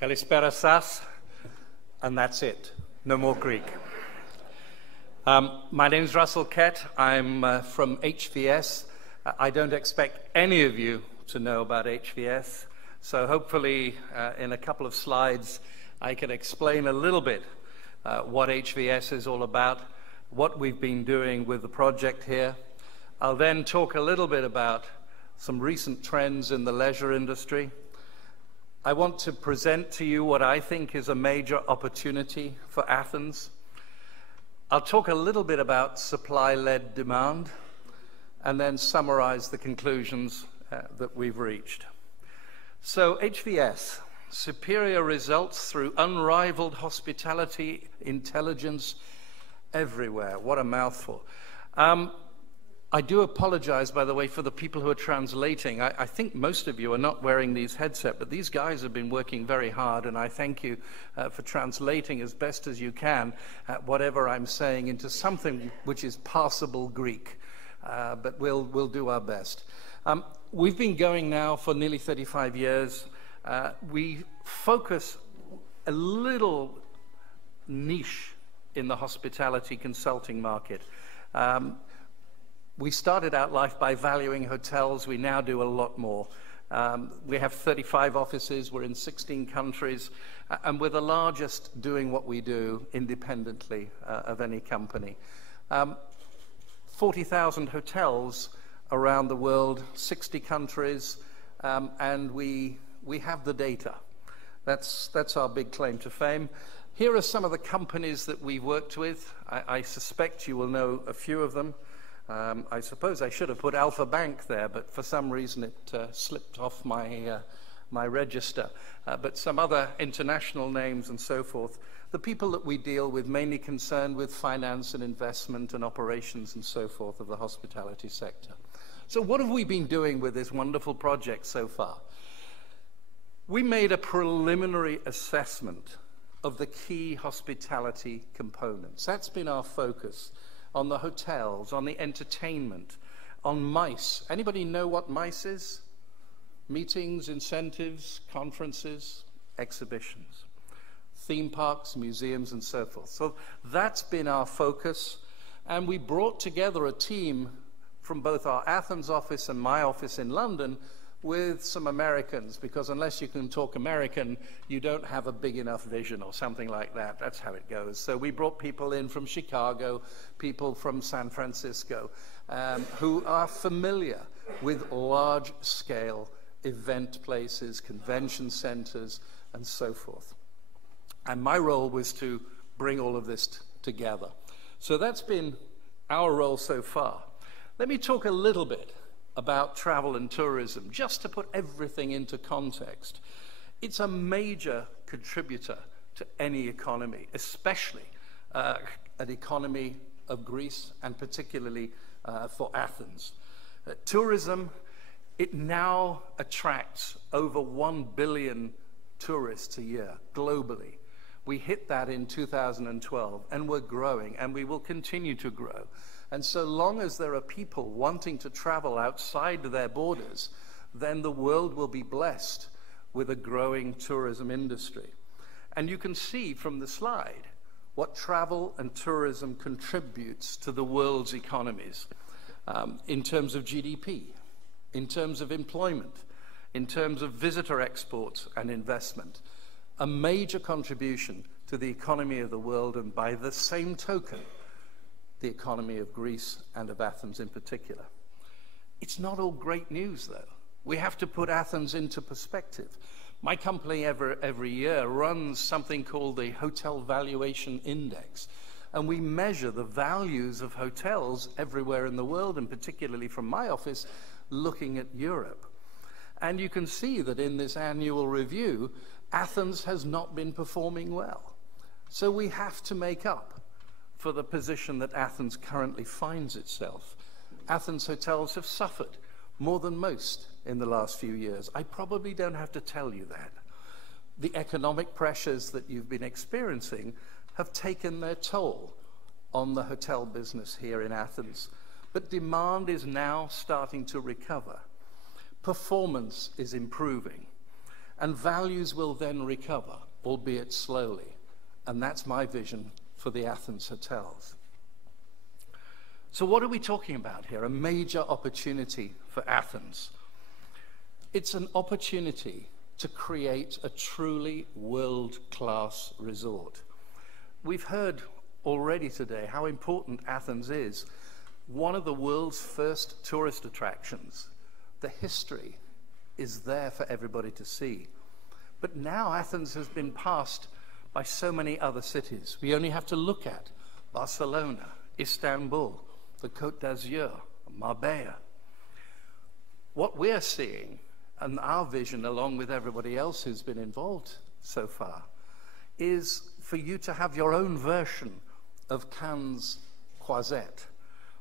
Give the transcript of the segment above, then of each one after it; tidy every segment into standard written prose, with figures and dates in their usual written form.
Kalispera sas, and that's it. No more Greek. My name is R.Kett. I'm from HVS. I don't expect any of you to know about HVS, so hopefully in a couple of slides I can explain a little bit what HVS is all about, what we've been doing with the project here. I'll then talk a little bit about some recent trends in the leisure industry. I want to present to you what I think is a major opportunity for Athens. I'll talk a little bit about supply-led demand and then summarize the conclusions that we've reached. So HVS, superior results through unrivaled hospitality intelligence everywhere. What a mouthful. I do apologize, by the way, for the people who are translating. I think most of you are not wearing these headsets, but these guys have been working very hard, and I thank you for translating as best as you can whatever I'm saying into something which is passable Greek. But we'll do our best. We've been going now for nearly 35 years. We focus a little niche in the hospitality consulting market. We started out life by valuing hotels. We now do a lot more. We have 35 offices. We're in 16 countries. And we're the largest doing what we do independently of any company. 40,000 hotels around the world, 60 countries, and we have the data. That's our big claim to fame. Here are some of the companies that we've worked with. I suspect you will know a few of them. I suppose I should have put Alpha Bank there, but for some reason it slipped off my register. But some other international names and so forth. The people that we deal with mainly concerned with finance and investment and operations and so forth of the hospitality sector. So what have we been doing with this wonderful project so far? We made a preliminary assessment of the key hospitality components. That's been our focus. On the hotels, on the entertainment, on MICE. Anybody know what MICE is? Meetings, incentives, conferences, exhibitions, theme parks, museums, and so forth. So that's been our focus, and we brought together a team from both our Athens office and my office in London with some Americans, because unless you can talk American, you don't have a big enough vision or something like that. That's how it goes. So we brought people in from Chicago, people from San Francisco, who are familiar with large-scale event places, convention centers, and so forth. And my role was to bring all of this together. So that's been our role so far. Let me talk a little bit about travel and tourism, just to put everything into context. It's a major contributor to any economy, especially an economy of Greece, and particularly for Athens. Tourism, it now attracts over 1 billion tourists a year globally. We hit that in 2012, and we're growing, and we will continue to grow. And so long as there are people wanting to travel outside their borders, then the world will be blessed with a growing tourism industry. And you can see from the slide what travel and tourism contributes to the world's economies in terms of GDP, in terms of employment, in terms of visitor exports and investment. A major contribution to the economy of the world, and by the same token, the economy of Greece and of Athens in particular. It's not all great news, though. We have to put Athens into perspective. My company every year runs something called the Hotel Valuation Index, and we measure the values of hotels everywhere in the world, and particularly from my office, looking at Europe. And you can see that in this annual review, Athens has not been performing well. So we have to make up for the position that Athens currently finds itself. Athens hotels have suffered more than most in the last few years. I probably don't have to tell you that. The economic pressures that you've been experiencing have taken their toll on the hotel business here in Athens. But demand is now starting to recover. Performance is improving. and values will then recover, albeit slowly. And that's my vision for the Athens hotels. So what are we talking about here? A major opportunity for Athens. It's an opportunity to create a truly world-class resort. We've heard already today how important Athens is. One of the world's first tourist attractions. The history is there for everybody to see. But now Athens has been passed by so many other cities. We only have to look at Barcelona, Istanbul, the Côte d'Azur, Marbella. What we're seeing, and our vision along with everybody else who's been involved so far, is for you to have your own version of Cannes' Croisette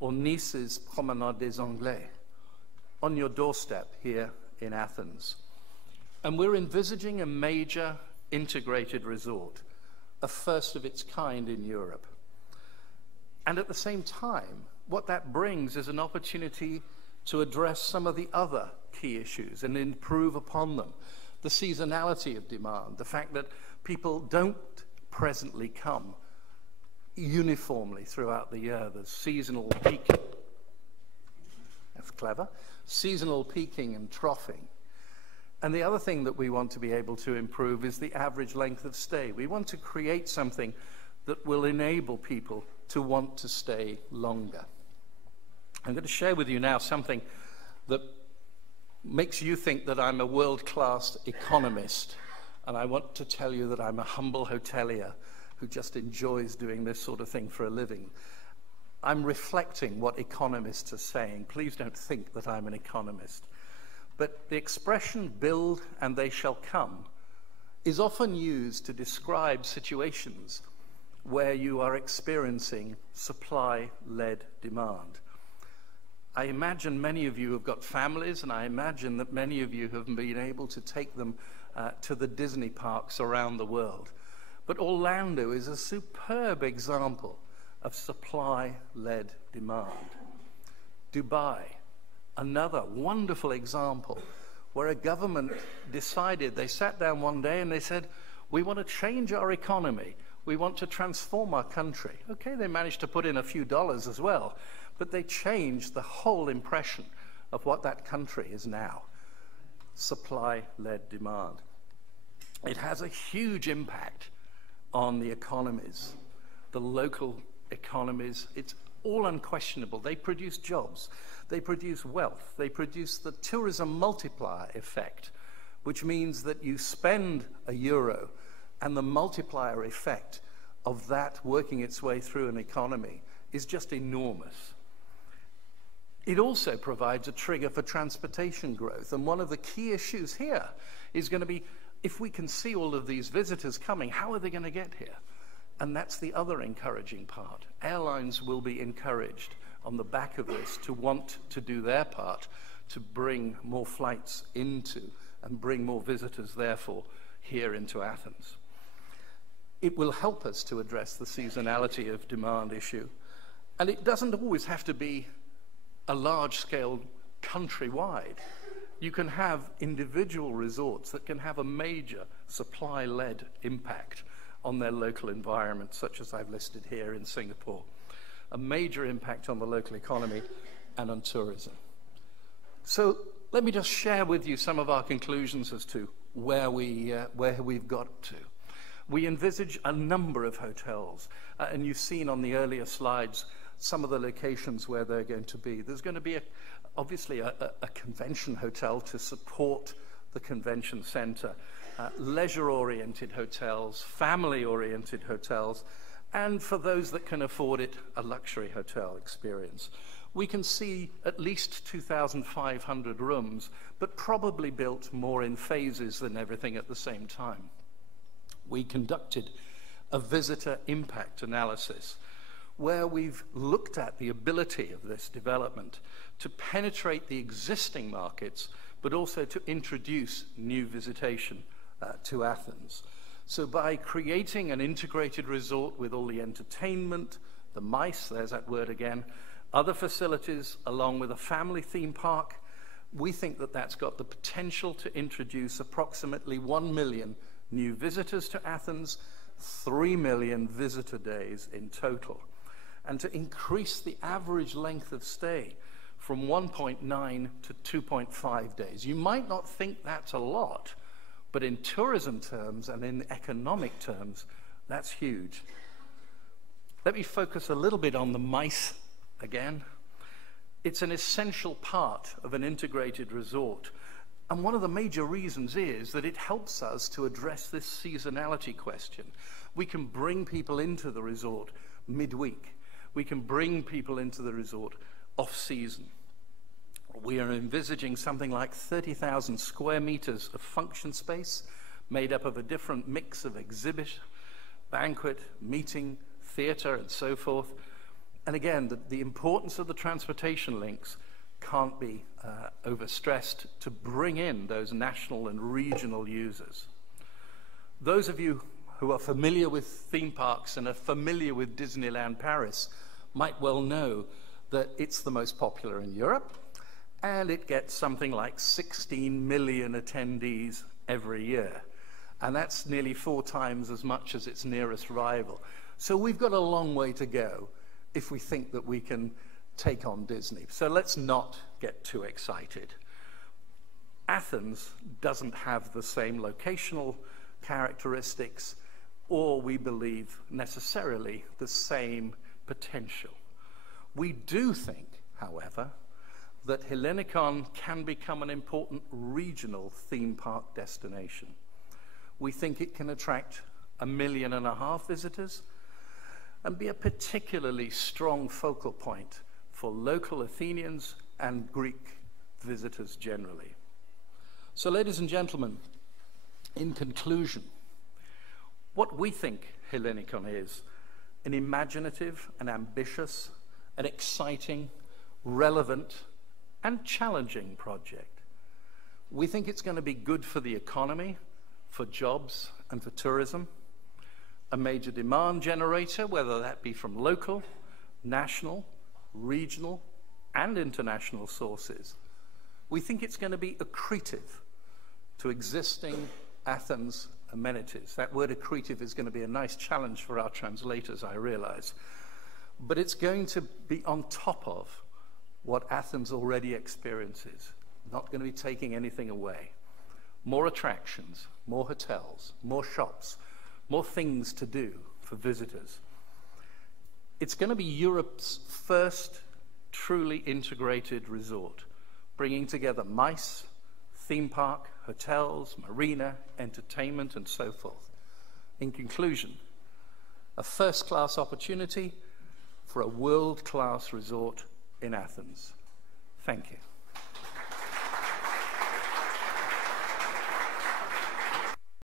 or Nice's Promenade des Anglais on your doorstep here in Athens. And we're envisaging a major integrated resort, a first of its kind in Europe. And at the same time, what that brings is an opportunity to address some of the other key issues and improve upon them. The seasonality of demand, the fact that people don't presently come uniformly throughout the year. There's seasonal peaking. That's clever. Seasonal peaking and troughing. And the other thing that we want to be able to improve is the average length of stay. We want to create something that will enable people to want to stay longer. I'm going to share with you now something that makes you think that I'm a world-class economist, and I want to tell you that I'm a humble hotelier who just enjoys doing this sort of thing for a living. I'm reflecting what economists are saying. Please don't think that I'm an economist. But the expression "build and they shall come" is often used to describe situations where you are experiencing supply-led demand. I imagine many of you have got families, and I imagine that many of you have been able to take them to the Disney parks around the world. But Orlando is a superb example of supply-led demand. Dubai, another wonderful example where a government decided, they sat down one day and they said, we want to change our economy. We want to transform our country. Okay, they managed to put in a few dollars as well, but they changed the whole impression of what that country is now. Supply-led demand. It has a huge impact on the economies, the local economies. It's all unquestionable. They produce jobs, they produce wealth, they produce the tourism multiplier effect, which means that you spend €1 and the multiplier effect of that working its way through an economy is just enormous. It also provides a trigger for transportation growth, and one of the key issues here is going to be, if we can see all of these visitors coming, how are they going to get here? And that's the other encouraging part. Airlines will be encouraged on the back of this to want to do their part to bring more flights into and bring more visitors, therefore, here into Athens. It will help us to address the seasonality of demand issue. And it doesn't always have to be a large-scale countrywide. You can have individual resorts that can have a major supply-led impact on their local environment, such as I've listed here in Singapore. A major impact on the local economy and on tourism. So let me just share with you some of our conclusions as to where we've got to. We envisage a number of hotels, and you've seen on the earlier slides some of the locations where they're going to be. There's going to be obviously a convention hotel to support the convention center, leisure-oriented hotels, family-oriented hotels, and for those that can afford it, a luxury hotel experience. We can see at least 2,500 rooms, but probably built more in phases than everything at the same time. We conducted a visitor impact analysis where we've looked at the ability of this development to penetrate the existing markets, but also to introduce new visitation to Athens. So by creating an integrated resort with all the entertainment, the MICE, there's that word again, other facilities, along with a family theme park, We think that that's got the potential to introduce approximately 1 million new visitors to Athens, 3 million visitor days in total, and to increase the average length of stay from 1.9 to 2.5 days. You might not think that's a lot, but in tourism terms and in economic terms, that's huge. Let me focus a little bit on the MICE again. It's an essential part of an integrated resort. And one of the major reasons is that it helps us to address this seasonality question. We can bring people into the resort midweek. We can bring people into the resort off-season. We are envisaging something like 30,000 square meters of function space made up of a different mix of exhibit, banquet, meeting, theater, and so forth. And again, the importance of the transportation links can't be overstressed to bring in those national and regional users. Those of you who are familiar with theme parks and are familiar with Disneyland Paris might well know that it's the most popular in Europe, and it gets something like 16 million attendees every year. And that's nearly 4 times as much as its nearest rival. So we've got a long way to go if we think that we can take on Disney. So let's not get too excited. Athens doesn't have the same locational characteristics, or we believe necessarily the same potential. We do think, however, that Hellinikon can become an important regional theme park destination. We think it can attract 1.5 million visitors and be a particularly strong focal point for local Athenians and Greek visitors generally. So, ladies and gentlemen, in conclusion, what we think Hellinikon is: an imaginative and ambitious, an exciting, relevant, and challenging project. We think it's going to be good for the economy, for jobs, and for tourism, a major demand generator, whether that be from local, national, regional, and international sources. We think it's going to be accretive to existing Athens amenities. That word accretive is going to be a nice challenge for our translators, I realize. But it's going to be on top of what Athens already experiences, not going to be taking anything away. More attractions, more hotels, more shops, more things to do for visitors. It's going to be Europe's first truly integrated resort, bringing together MICE, theme park, hotels, marina, entertainment, and so forth. In conclusion, a first-class opportunity for a world-class resort in Athens. Thank you.